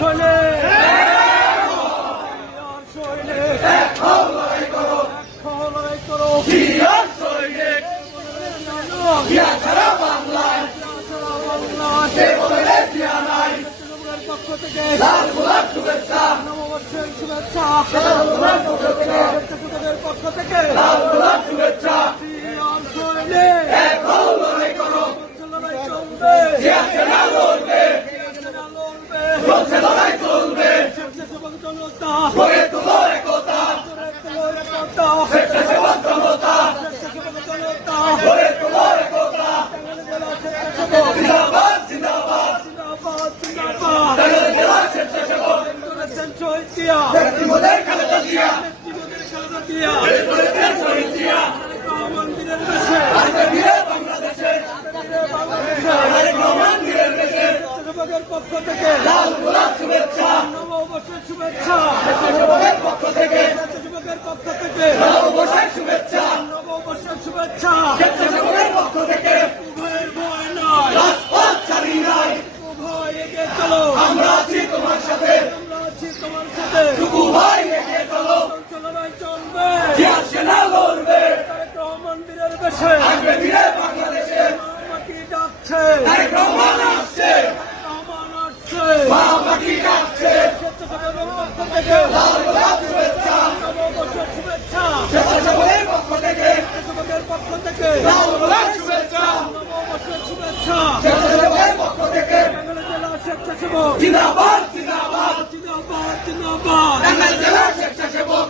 শৈলে লড়াই করো পক্ষ থেকে নববর্ষের শুভেচ্ছা স্বেচ্ছাসেবকের পক্ষ থেকে শুভেচ্ছা লড়াই চলবে স্বেচ্ছাসেবক জনতা স্বেচ্ছাসেবক জনতা মন্দিরের বেশে স্বেচ্ছাসেবকের পক্ষ থেকে শুভেচ্ছা নববর্ষের শুভেচ্ছা স্বেচ্ছাসেবকের পক্ষ থেকে নববর্ষের শুভেচ্ছা স্বেচ্ছাসেবকের পক্ষ থেকে উভয়ের ভয় নয় উভয় এগিয়ে চলো আমরা আছি তোমার সাথে ভাই এগিয়ে চলো লড়াই চলবে সেনা লড়বে মন্দিরের বেশে আসবে বীরে বাংলাদেশে মাটি ডাকছে আসছে মাটি ডাকছে স্বেচ্ছাসেবকের পক্ষ থেকে শুভেচ্ছা শুভেচ্ছা স্বেচ্ছাসেবকের পক্ষ থেকে শুভেচ্ছা নববর্ষের শুভেচ্ছা স্বেচ্ছাসেবকের পক্ষ থেকে টাঙ্গাইল জেলা স্বেচ্ছাসেবক জিন্দাবাদ টাঙ্গাইল জেলা স্বেচ্ছাসেবক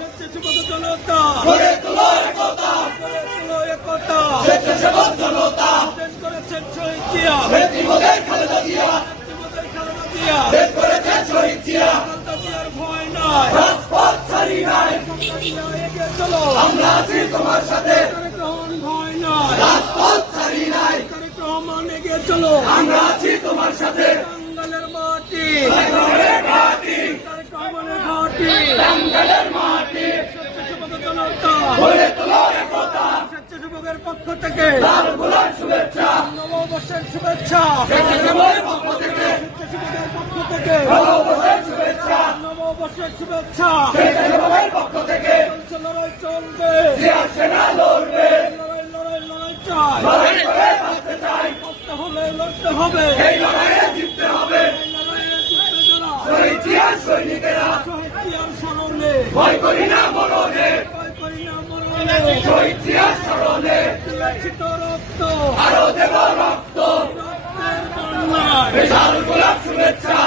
জনতা গড়ে তোলো একতা স্বেচ্ছাসেবক জনতা করেছেন শহীদ জিয়া খালেদা জিয়া করেছেন শহীদ জিয়া জিয়ার ভয় নাই রাজপথ ছাড়ি নাই চলো আমরা আছি তোমার সাথে ভয় নাই রাজপথ ছাড়ি নাই রহমান এগিয়ে চলো আমরা আছি তোমার সাথে টাঙ্গাইলের মাটি টাঙ্গাইলের মাটি স্বেচ্ছাসেবক জনতা গড়ে তোলো একতা স্বেচ্ছাসেবকের পক্ষ থেকে শুভেচ্ছা নববর্ষের শুভেচ্ছা স্বেচ্ছাসেবকের পক্ষ থেকে নববর্ষের শুভেচ্ছা স্বেচ্ছাসেবকের পক্ষ থেকে লড়াই চলবে সেনা লড়বে লড়াই চাই লড়তে হবে এই লড়াইয়ে জিততে হবে শহীদ জিয়ার সৈনিকেরা শহীদ জিয়ার স্মরণে ভয় করি না মরণে শহীদ জিয়ার স্মরণে রক্ত আরো দেব রক্ত রক্তের বন্যায় গোলাপ শুভেচ্ছা।